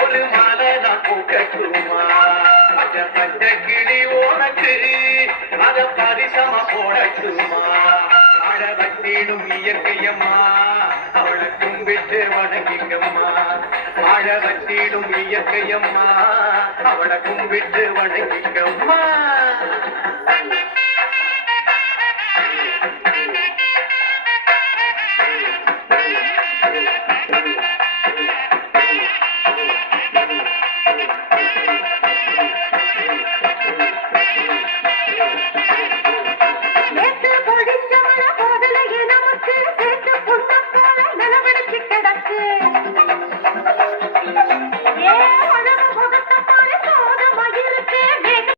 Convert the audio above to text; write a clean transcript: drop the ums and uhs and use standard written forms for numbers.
ஒரு மாலை நான் பூக்கட்டுமா பச்ச கிளி உனக்கு அத பரிசமா போடட்டுமா அழ வட்டிடும் இயற்கையம்மா அவளை கும்பிட்டு வணங்கிக்கம்மா அழ வட்டிடும் இயற்கையம்மா அவளை கும்பிட்டு வணங்கிக்கம்மா